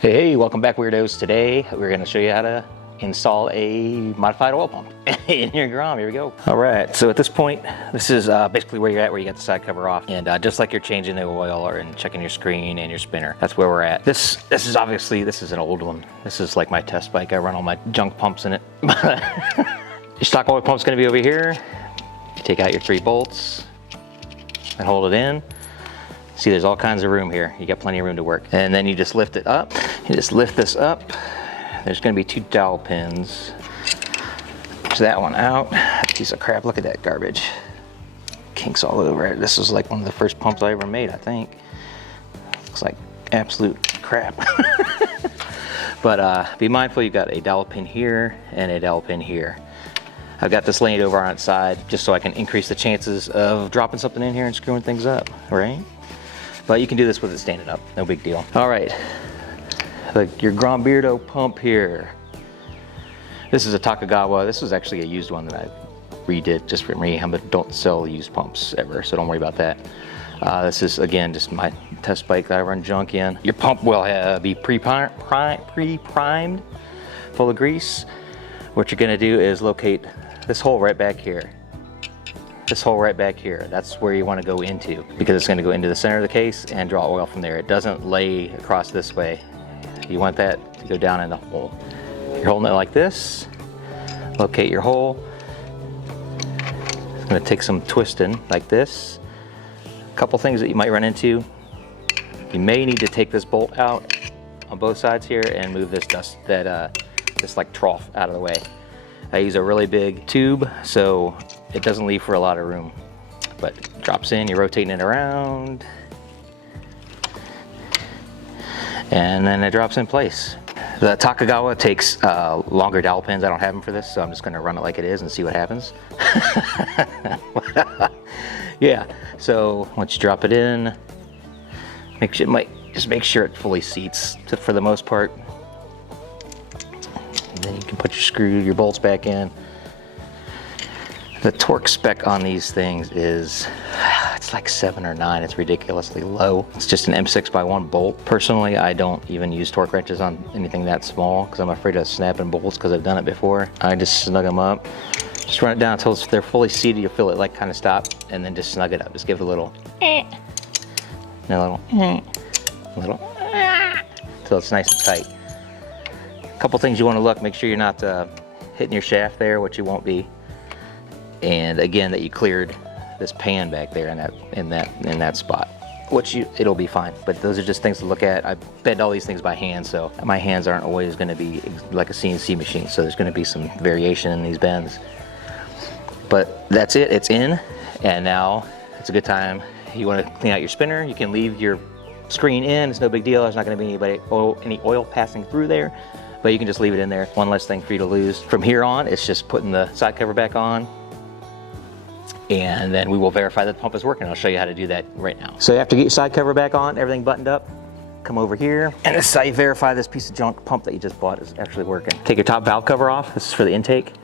Hey, welcome back, weirdos. Today we're going to show you how to install a modified oil pump in your Grom. Here we go. All right, so at this point, this is basically where you're at, where you got the side cover off, and just like you're changing the oil or checking your screen and your spinner, that's where we're at. This is obviously, this is an old one. This is like my test bike. I run all my junk pumps in it. Your stock oil pump's going to be over here. You take out your 3 bolts and hold it in. See, there's all kinds of room here. You got plenty of room to work. And then you just lift it up. You just lift this up. There's gonna be 2 dowel pins. Push that one out. Piece of crap, look at that garbage. Kinks all over it. This was like one of the first pumps I ever made, I think. Looks like absolute crap. But be mindful, you've got a dowel pin here and a dowel pin here. I've got this laying over on its side just so I can increase the chances of dropping something in here and screwing things up, right? But you can do this with it standing up, no big deal. All right, your GromBeardo pump here. This is a Takegawa. This was actually a used one that I redid just for me. I don't sell used pumps ever, so don't worry about that. This is, again, just my test bike that I run junk in. Your pump will be pre-primed, full of grease. What you're gonna do is locate this hole right back here. This hole right back here, that's where you want to go into, because it's going to go into the center of the case and draw oil from there. It doesn't lay across this way. You want that to go down in the hole. You're holding it like this. Locate your hole. It's going to take some twisting like this. A couple things that you might run into. You may need to take this bolt out on both sides here and move this this like trough out of the way. I use a really big tube, so it doesn't leave for a lot of room, but it drops in, you're rotating it around, and then it drops in place. The Takegawa takes longer dowel pins. I don't have them for this, so I'm just gonna run it like it is and see what happens. Yeah, so once you drop it in, make sure it fully seats for the most part. And then you can put your bolts back in. The torque spec on these things is, it's like 7 or 9. It's ridiculously low. It's just an M6x1 bolt. Personally, I don't even use torque wrenches on anything that small because I'm afraid of snapping bolts because I've done it before. I just snug them up. Just run it down until they're fully seated. You'll feel it like kind of stop, and then just snug it up. Just give it a little, and a little, until it's nice and tight. A couple things you want to look, make sure you're not hitting your shaft there, which you won't be. And again, that you cleared this pan back there in that spot, which it'll be fine. But those are just things to look at. I bend all these things by hand, so my hands aren't always going to be like a CNC machine. So there's going to be some variation in these bends. But that's it. It's in, and now it's a good time. You want to clean out your spinner. You can leave your screen in. It's no big deal. There's not going to be any oil passing through there. But you can just leave it in there. One less thing for you to lose. From here on, it's just putting the side cover back on, and then we will verify that the pump is working. I'll show you how to do that right now. So you have to get your side cover back on, everything buttoned up. Come over here, and this is how you verify this piece of junk pump that you just bought is actually working. Take your top valve cover off. This is for the intake.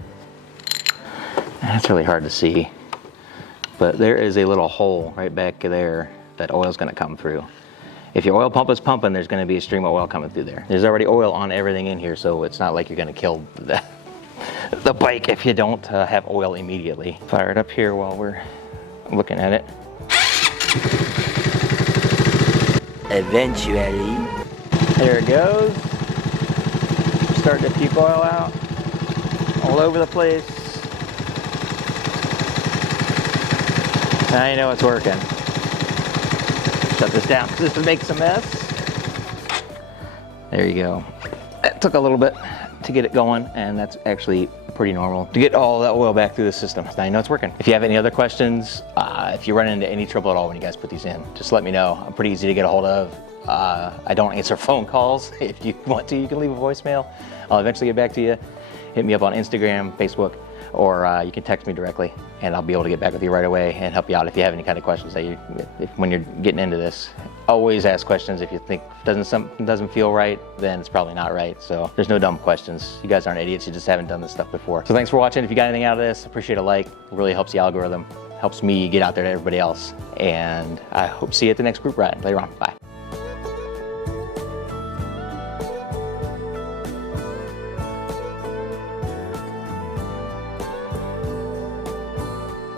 That's really hard to see, but there is a little hole right back there that oil's gonna come through. If your oil pump is pumping, there's gonna be a stream of oil coming through there. There's already oil on everything in here, so it's not like you're gonna kill the bike if you don't have oil immediately. Fire it up here while we're looking at it. Eventually. There it goes. Starting to puke oil out all over the place. Now you know it's working. Shut this down because this makes a mess. There you go. That took a little bit to get it going, and that's actually pretty normal to get all that oil back through the system. Now you know it's working. If you have any other questions, if you run into any trouble at all when you guys put these in, just let me know. I'm pretty easy to get a hold of. I don't answer phone calls. If you want to, you can leave a voicemail. I'll eventually get back to you. Hit me up on Instagram, Facebook, or you can text me directly, and I'll be able to get back with you right away and help you out if you have any kind of questions when you're getting into this. Always ask questions. If you think something doesn't feel right, then it's probably not right. So there's no dumb questions. You guys aren't idiots. You just haven't done this stuff before. So thanks for watching. If you got anything out of this, appreciate a like. It really helps the algorithm, helps me get out there to everybody else. And I hope to see you at the next group ride later on. Bye.